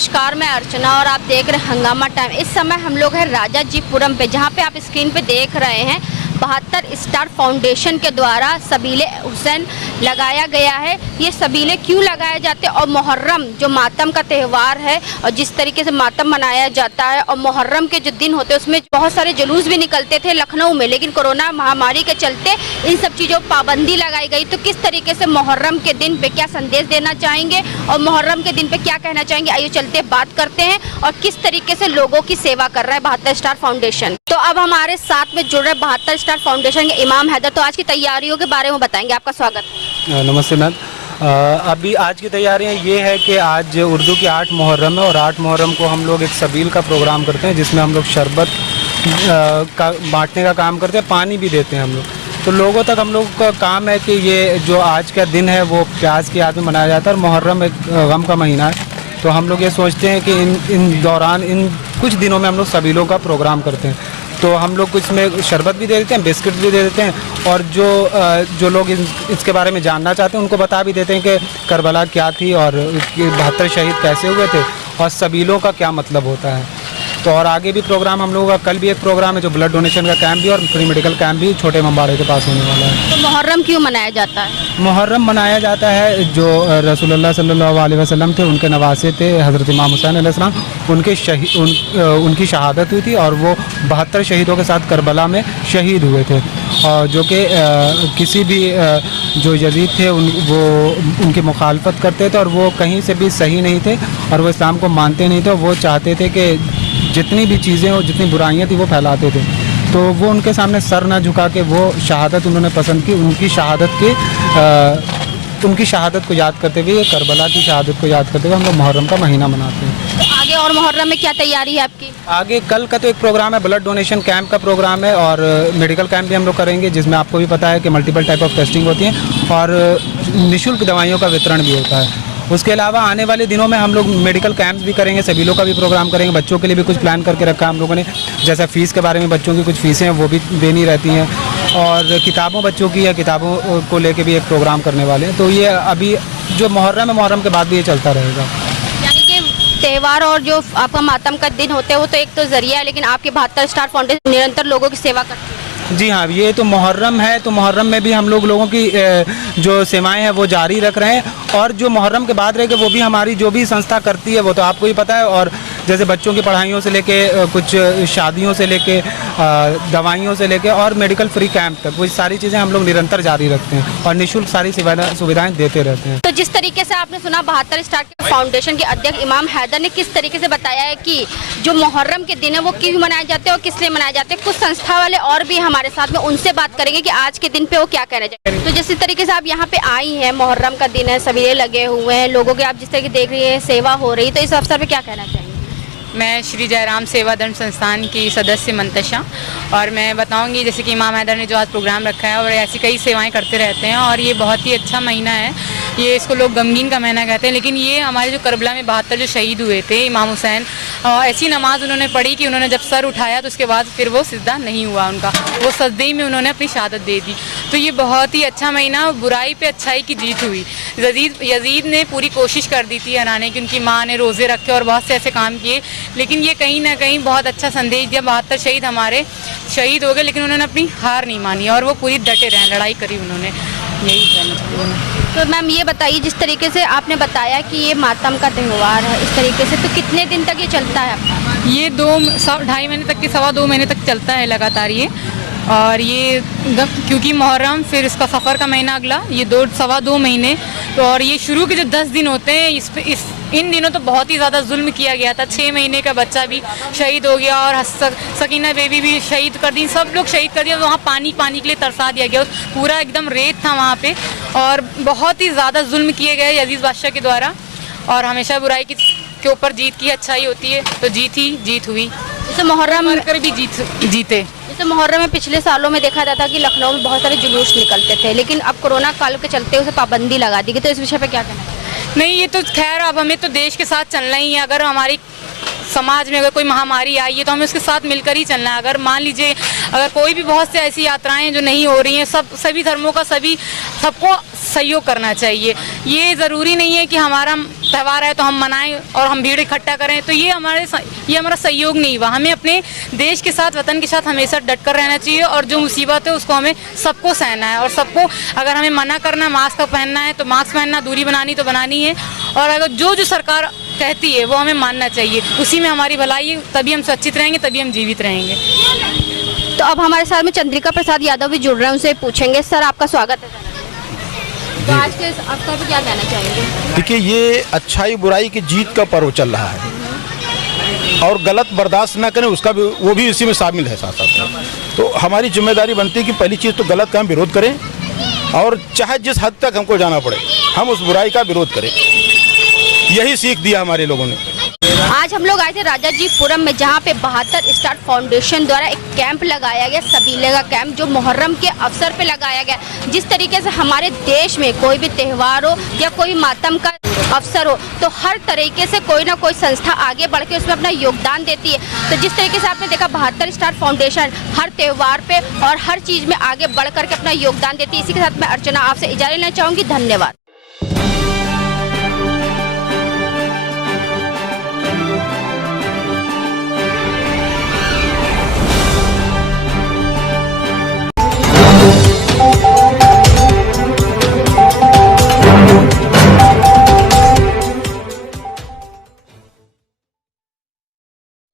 नमस्कार, मैं अर्चना और आप देख रहे हैं हंगामा टाइम। इस समय हम लोग हैं राजा जी पुरम पे, जहाँ पे आप स्क्रीन पे देख रहे हैं 72 स्टार फाउंडेशन के द्वारा सबीले हुसैन लगाया गया है। ये सबीले क्यों लगाए जाते हैं और मुहर्रम जो मातम का त्यौहार है और जिस तरीके से मातम मनाया जाता है और मुहर्रम के जो दिन होते हैं उसमें बहुत सारे जुलूस भी निकलते थे लखनऊ में, लेकिन कोरोना महामारी के चलते इन सब चीज़ों पर पाबंदी लगाई गई। तो किस तरीके से मुहर्रम के दिन पे क्या संदेश देना चाहेंगे और मुहर्रम के दिन पे क्या कहना चाहेंगे, आइए चलते बात करते हैं। और किस तरीके से लोगों की सेवा कर रहा है 72 स्टार फाउंडेशन। तो अब हमारे साथ में जुड़ रहे 72 स्टार फाउंडेशन के इमाम हैदर, तो आज की तैयारियों के बारे में बताएंगे। आपका स्वागत है। नमस्ते मैम। अभी आज की तैयारियां ये है कि आज उर्दू की 8 मुहर्रम है और 8 मुहर्रम को हम लोग एक सबील का प्रोग्राम करते हैं, जिसमें हम लोग शरबत का बांटने का काम करते हैं, पानी भी देते हैं हम लोग। तो लोगों तक हम लोग का काम है कि ये जो आज का दिन है वो प्याज की याद में मनाया जाता है और मुहर्रम एक गम का महीना है। तो हम लोग ये सोचते हैं कि इन दौरान इन कुछ दिनों में हम लोग सबीलों का प्रोग्राम करते हैं। तो हम लोग कुछ में शरबत भी दे देते हैं, बिस्किट भी दे देते हैं और जो लोग इसके बारे में जानना चाहते हैं उनको बता भी देते हैं कि करबला क्या थी और 72 शहीद कैसे हुए थे और सबीलों का क्या मतलब होता है। तो और आगे भी प्रोग्राम हम लोगों का, कल भी एक प्रोग्राम है जो ब्लड डोनेशन का कैंप भी और फ्री मेडिकल कैंप भी छोटे इमामबाड़े के पास होने वाला है। तो मुहर्रम क्यों मनाया जाता है? मुहर्रम मनाया जाता है जो रसूलुल्लाह सल्लल्लाहु अलैहि वसल्लम थे, उनके नवासे थे हज़रत इमाम हुसैन अलैहिस्सलाम, उनकी शहादत हुई थी और वो 72 शहीदों के साथ करबला में शहीद हुए थे। और जो कि किसी भी जो यजीद थे वो उनकी मुखालफत करते थे और वो कहीं से भी सही नहीं थे और वो इस्लाम को मानते नहीं थे। वो चाहते थे कि जितनी भी चीज़ें और जितनी बुराइयां थी वो फैलाते थे। तो वो उनके सामने सर ना झुका के वो शहादत उन्होंने पसंद की। उनकी शहादत को याद करते हुए, करबला की शहादत को याद करते हुए हम लोग मुहर्रम का महीना मनाते हैं। तो आगे और मुहर्रम में क्या तैयारी है आपकी? आगे कल का तो एक प्रोग्राम है, ब्लड डोनेशन कैंप का प्रोग्राम है और मेडिकल कैंप भी हम लोग करेंगे, जिसमें आपको भी पता है कि मल्टीपल टाइप ऑफ टेस्टिंग होती है और निःशुल्क दवाइयों का वितरण भी होता है। उसके अलावा आने वाले दिनों में हम लोग मेडिकल कैंप्स भी करेंगे, सबीलों का भी प्रोग्राम करेंगे। बच्चों के लिए भी कुछ प्लान करके रखा है हम लोगों ने, जैसा फ़ीस के बारे में बच्चों की कुछ फ़ीसें हैं वो भी देनी रहती हैं और किताबों बच्चों की है, किताबों को लेके भी एक प्रोग्राम करने वाले हैं। तो ये अभी जो मुहर्रम है, मुहर्रम के बाद भी ये चलता रहेगा। यानी कि त्यौहार और जो आपका मातम का दिन होते हैं वो तो एक तो जरिया है, लेकिन आपके 72 स्टार फाउंडेशन निरंतर लोगों की सेवा करती है। जी हाँ, ये तो मुहर्रम है, तो मुहर्रम में भी हम लोगों की जो सेवाएं हैं वो जारी रख रहे हैं और जो मुहर्रम के बाद रहेगा वो भी हमारी जो भी संस्था करती है वो तो आपको ही पता है। और जैसे बच्चों की पढ़ाइयों से लेके कुछ शादियों से लेके दवाइयों से लेके और मेडिकल फ्री कैंप तक वो सारी चीज़ें हम लोग निरंतर जारी रखते हैं और निःशुल्क सारी सुविधाएँ देते रहते हैं। तो जिस तरीके से आपने सुना 72 स्टार के फाउंडेशन के अध्यक्ष इमाम हैदर ने किस तरीके से बताया है कि जो मुहर्रम के दिन है वो क्यों मनाए जाते हैं और किस लिए मनाए जाते हैं। कुछ संस्था वाले और भी हमारे साथ में, उनसे बात करेंगे कि आज के दिन पे वो क्या कहना चाहेंगे। तो जिस तरीके से आप यहाँ पे आई हैं, मुहर्रम का दिन है, सबीले लगे हुए हैं, लोगों के आप जिस तरह की देख रही है सेवा हो रही, तो इस अवसर पे क्या कहना चाहेंगे? मैं श्री जयराम सेवा धर्म संस्थान की सदस्य मंतशा, और मैं बताऊंगी जैसे कि इमाम हैदर ने जो आज प्रोग्राम रखा है और ऐसी कई सेवाएं करते रहते हैं और ये बहुत ही अच्छा महीना है। ये इसको लोग गमगीन का महीना कहते हैं, लेकिन ये हमारे जो करबला में 72 जो शहीद हुए थे इमाम हुसैन, ऐसी नमाज उन्होंने पढ़ी कि उन्होंने जब सर उठाया तो उसके बाद फिर वो सिजदा नहीं हुआ उनका, वो सजदे में उन्होंने अपनी शहादत दे दी। तो ये बहुत ही अच्छा महीना, बुराई पे अच्छाई की जीत हुई। यजीद ने पूरी कोशिश कर दी थी हराने की, उनकी माँ ने रोज़े रखे और बहुत से ऐसे काम किए, लेकिन ये कहीं ना कहीं बहुत अच्छा संदेश दिया। 72 शहीद हमारे शहीद हो गए, लेकिन उन्होंने अपनी हार नहीं मानी और वो पूरी डटे रहे, लड़ाई करी उन्होंने। यही कहना चाहिए। तो मैम ये बताइए, जिस तरीके से आपने बताया कि ये मातम का त्यौहार है इस तरीके से, तो कितने दिन तक ये चलता है आपका? ये 2-2.5 महीने तक के 2.25 महीने तक चलता है लगातार ये। और ये क्योंकि मुहर्रम फिर इसका सफ़र का महीना अगला, ये 2-2.25 महीने। तो और ये शुरू के जो 10 दिन होते हैं इन दिनों तो बहुत ही ज़्यादा जुल्म किया गया था। 6 महीने का बच्चा भी शहीद हो गया और सकीना बेबी भी शहीद कर दी, सब लोग शहीद कर दिया। वहाँ पानी के लिए तरसा दिया गया, पूरा एकदम रेत था वहाँ पे और बहुत ही ज़्यादा जुल्म किए गए यजीद बादशाह के द्वारा। और हमेशा बुराई के ऊपर जीत की अच्छाई होती है, तो जीत हुई। जैसे मुहर्रम कर भी जीते। जैसे मुहर्रम में पिछले सालों में देखा जाता कि लखनऊ में बहुत सारे जुलूस निकलते थे, लेकिन अब कोरोना काल के चलते उसे पाबंदी लगा दी गई, तो इस विषय पे क्या कहना है? नहीं, ये तो खैर अब हमें तो देश के साथ चलना ही है। अगर हमारी समाज में अगर कोई महामारी आई है तो हमें उसके साथ मिलकर ही चलना है। अगर मान लीजिए अगर कोई भी बहुत से ऐसी यात्राएं जो नहीं हो रही हैं, सभी धर्मों का सबको सहयोग करना चाहिए। ये ज़रूरी नहीं है कि हमारा त्यौहार है तो हम मनाएं और हम भीड़ इकट्ठा करें, तो ये हमारा सहयोग नहीं हुआ। हमें अपने देश के साथ, वतन के साथ हमेशा डट कर रहना चाहिए और जो मुसीबत है उसको हमें सबको सहना है। और सबको अगर हमें मना करना है मास्क पहनना है तो मास्क पहनना, दूरी बनानी तो बनानी है, और अगर जो सरकार कहती है वो हमें मानना चाहिए, उसी में हमारी भलाई है, तभी हम सुरक्षित रहेंगे, तभी हम जीवित रहेंगे। तो अब हमारे साथ में चंद्रिका प्रसाद यादव भी जुड़ रहे हैं, उनसे पूछेंगे। सर, आपका स्वागत है। तो आज के अवसर पर क्या कहना चाहेंगे? देखिए, ये अच्छाई बुराई की जीत का पर्व चल रहा है और गलत बर्दाश्त ना करें उसका भी, वो भी इसी में शामिल है साथ साथ। तो हमारी जिम्मेदारी बनती है कि पहली चीज़ तो गलत का हम विरोध करें और चाहे जिस हद तक हमको जाना पड़े हम उस बुराई का विरोध करें। यही सीख दिया हमारे लोगों ने। आज हम लोग आए थे राजाजीपुरम में, जहाँ पे 72 स्टार फाउंडेशन द्वारा एक कैंप लगाया गया, सबीले का कैंप, जो मुहर्रम के अवसर पे लगाया गया। जिस तरीके से हमारे देश में कोई भी त्यौहार हो या कोई मातम का अवसर हो तो हर तरीके से कोई ना कोई संस्था आगे बढ़ के उसमें अपना योगदान देती है। तो जिस तरीके से आपने देखा 72 स्टार फाउंडेशन हर त्यौहार पे और हर चीज़ में आगे बढ़ करके अपना योगदान देती है। इसी के साथ मैं अर्चना आपसे इजाज़त लेना चाहूँगी। धन्यवाद।